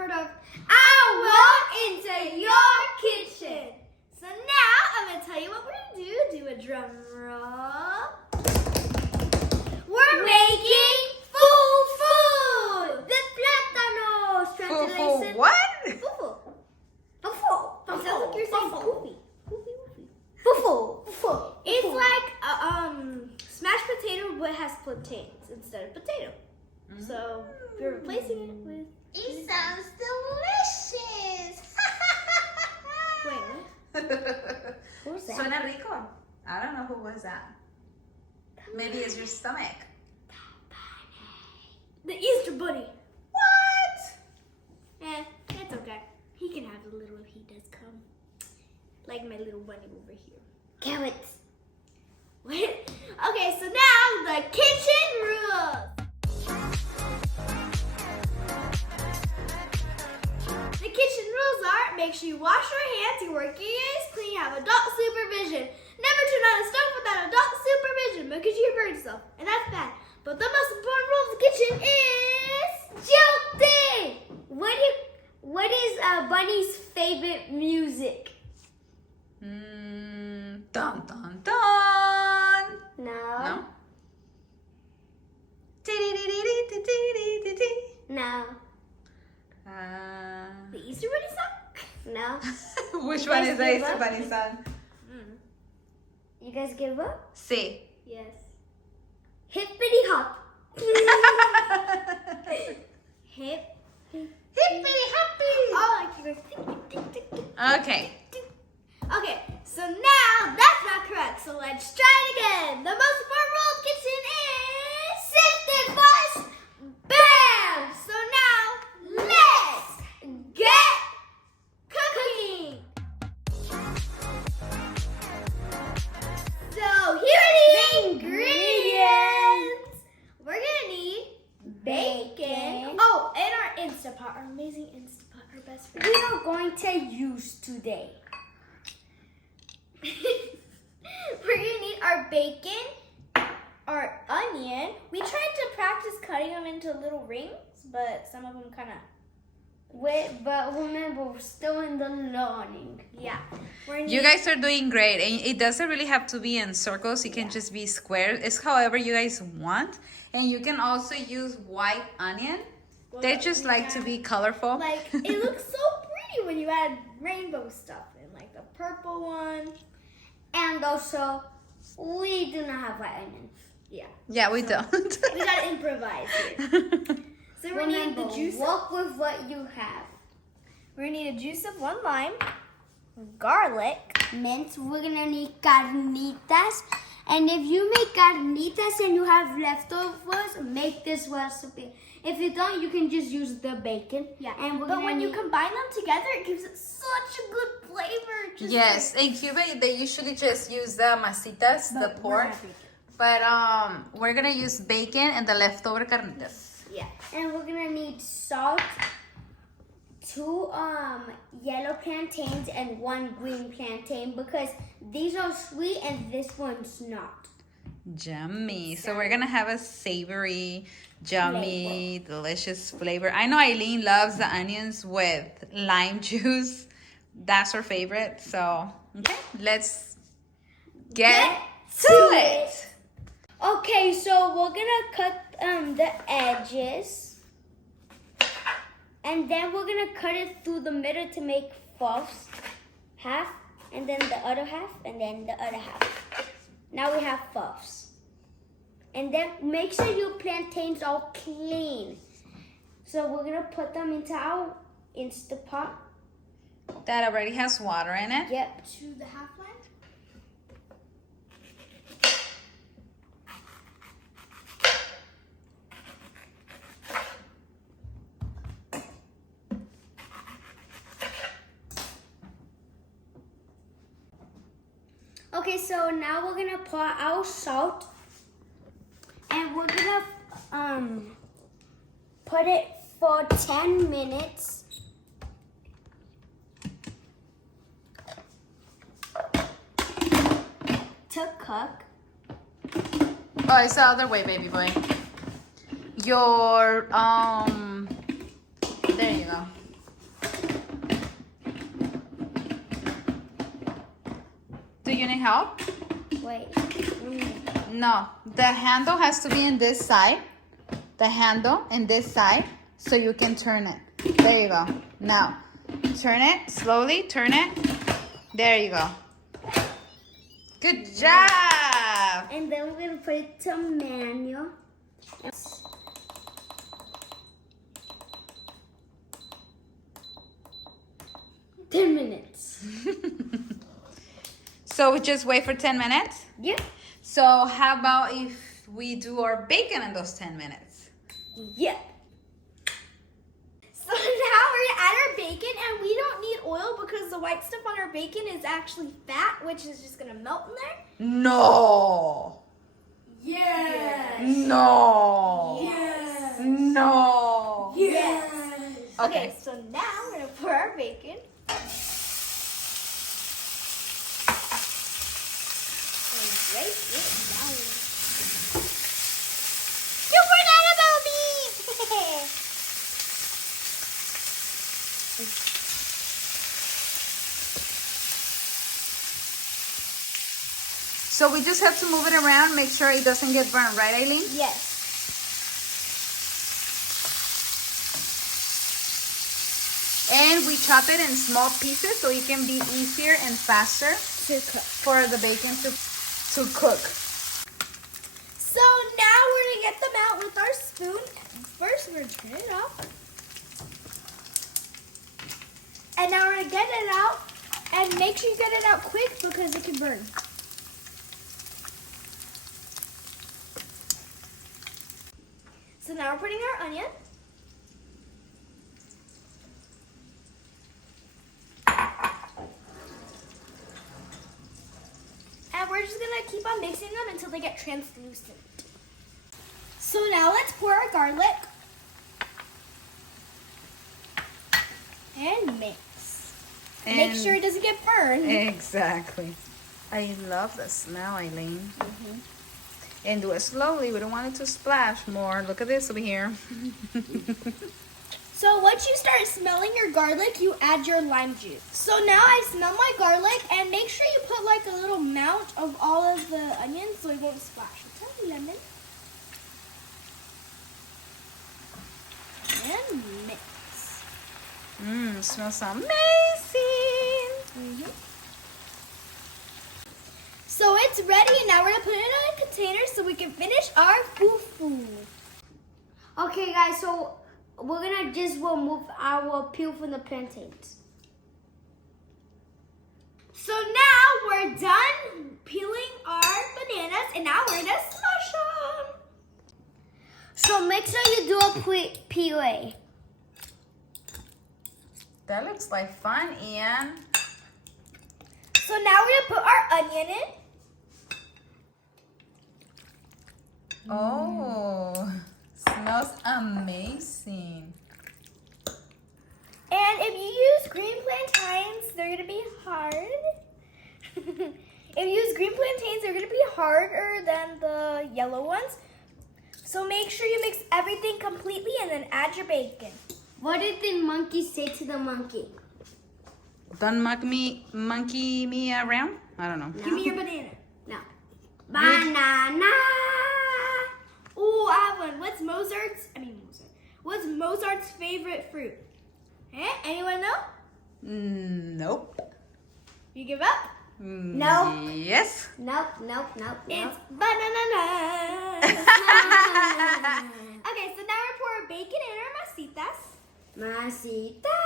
part of I Walk Into Your Kitchen. So now I'm going to tell you what we're going to do. Do a drum roll. We're making Fufu! The plátanos! Fufu what? Fufu. Fufu. It sounds like you're saying poopy. Fufu. Fufu. It's like a smashed potato but has plantains instead of potato. So you're replacing it with... It sounds delicious! Wait, what? Who's that? Suena rico. I don't know who was that. Maybe it's your stomach. The Easter Bunny. What? It's okay. He can have a little if he does come. Like my little bunny over here. Carrots. Wait. Okay, so now the kitchen rules. The kitchen rules are: make sure you wash your hands, you work your ears clean, you have adult supervision. Never turn on a stove without adult supervision because you burn yourself, and that's bad. But the most important rule of the kitchen is jilting. What is Bunny's favorite music? Dun dun dun. No. No. The Easter Bunny song? No. Which one is the Easter Bunny song? You guys give up? Sí. Yes. Hippity hop. Hip. Hippity hoppy. Oh, like you go tick, tick, tick, tick. Okay. Okay, so now that's not correct. So let's try it again. The most important rule of kitchen is sift and bust. Bam! So now let's get cooking. So here are the ingredients. We're gonna need bacon. Oh, and our Instapot, our amazing Instapot, our best friend. We are going to use today. We're gonna need our bacon, our onion. We tried to practice cutting them into little rings, but some of them kind of... But remember, we're still in the learning. Yeah. You guys are doing great, and it doesn't really have to be in circles. It can just be square. It's however you guys want, and you can also use white onion. Well, They just like to be colorful. Like, it looks so pretty when you add rainbow stuff in, like the purple one. And also, we do not have white onions. Yeah. Yeah, we don't. We gotta improvise here. So we're gonna need the juice. Work with what you have. We're gonna need a juice of 1 lime, garlic, Mint. We're gonna need carnitas. And if you make carnitas and you have leftovers, make this recipe. If you don't, you can just use the bacon. Yeah. And But when you combine them together, it gives it such a good flavor. Just Yes, in Cuba they usually just use the masitas, the pork. But we're gonna use bacon and the leftover carnitas. Yeah. And we're gonna need salt, 2 yellow plantains and 1 green plantain because these are sweet and this one's not. Yummy. So we're gonna have a savory, yummy, delicious flavor. I know Aileen loves the onions with lime juice. That's her favorite. So okay, let's get to it. Okay, so we're gonna cut the edges, and then we're gonna cut it through the middle to make puffs, half, and then the other half, and then the other half. Now we have puffs. And then make sure your plantains are clean. So we're gonna put them into our Instapot. That already has water in it. Yep. To the half line. Okay, so now we're gonna pour our salt, and we're gonna put it for 10 minutes. To cook. Oh, it's the other way, baby boy. Your there you go. you need help? Wait. No, the handle has to be in this side. The handle in this side so you can turn it. There you go. Now, turn it slowly. Turn it. There you go. Good job. And then we're going to put it to manual. 10 minutes. So we just wait for 10 minutes? Yeah. So how about if we do our bacon in those 10 minutes? Yeah. So now we're gonna add our bacon, and we don't need oil because the white stuff on our bacon is actually fat, which is just gonna melt in there. No. Yes. No. Yes. No. Yes. Okay. So now we're gonna pour our bacon. And break it down. You forgot about me. So we just have to move it around, make sure it doesn't get burnt, right, Aileen? Yes. And we chop it in small pieces so it can be easier and faster To cook. for the bacon to cook. So now we're gonna get them out with our spoon. First, we're gonna turn it off. And now we're gonna get it out. And make sure you get it out quick because it can burn. So now we're putting our onion. And we're just gonna keep on mixing them until they get translucent. So now let's pour our garlic. And mix. Make sure it doesn't get burned. Exactly. I love the smell, Aileen. And do it slowly. We don't want it to splash more. Look at this over here. So once you start smelling your garlic, you add your lime juice. So now I smell my garlic, and make sure you put like a little amount of all of the onions so it won't splash. It's a lemon. And mix. Smells amazing. So it's ready, and now we're gonna put it in a container so we can finish our fufu. Okay, guys, so we're gonna just remove our peel from the plantains. So now we're done peeling our bananas, and now we're gonna smash them. So make sure you do a puree. That looks like fun, Ian. So now we're gonna put our onion in. Oh, smells amazing. And if you use green plantains, they're gonna be hard. If you use green plantains, they're gonna be harder than the yellow ones. So make sure you mix everything completely and then add your bacon. What did the monkey say to the monkey? Don't monkey me around? I don't know. Give me your banana. No. Banana. Oh, I have one. What's Mozart's favorite fruit? Anyone know? Nope. You give up? No. Yes. Nope. It's banana. Okay, so now we pour our bacon in our masitas. Masita.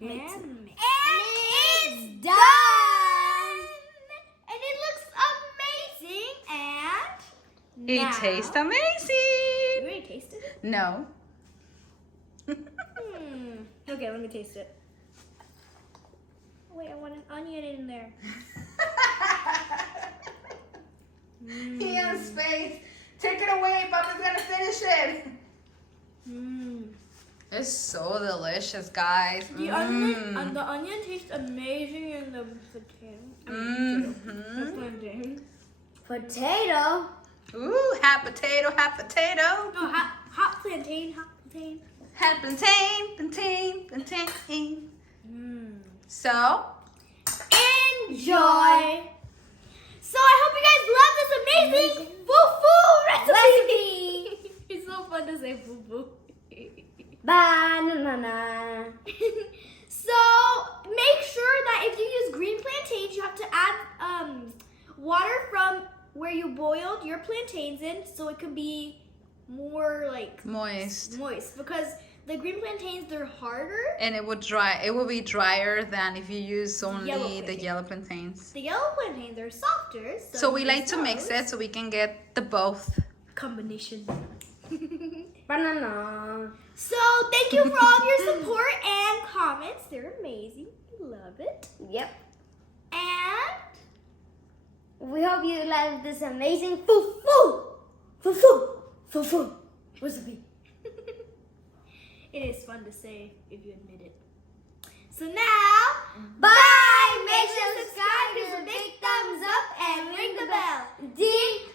And it's done! And it looks amazing, and It now- tastes You amazing. already tasted it? No. Okay, let me taste it. Wait, I want an onion in there. Ian's face. Take it away. Papa's gonna finish it. It's so delicious, guys. The onion tastes amazing in the potato. Potato. Ooh, hot potato, hot potato. No, hot plantain, hot plantain. Hot plantain, plantain, plantain. So, enjoy. So I hope you guys love this amazing fufu recipe. It's so fun to say fufu. Banana. So make sure that if you use green plantains, you have to add water from where you boiled your plantains in, so it can be more like Moist. because the green plantains, they're harder. And it would dry. It will be drier than if you use only Yellow the plantains. yellow plantains. The yellow plantains are softer. So we like use to mix those. it so we can get the both. Combination. Banana. So thank you for all of your support and comments. They're amazing. We love it. Yep. And We hope you love this amazing fufu. Fufu. Fufu. Recipe. it is fun to say if you admit it. So now, Bye. make sure to subscribe, give us a big thumbs up, and ring the bell.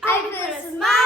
I put a smile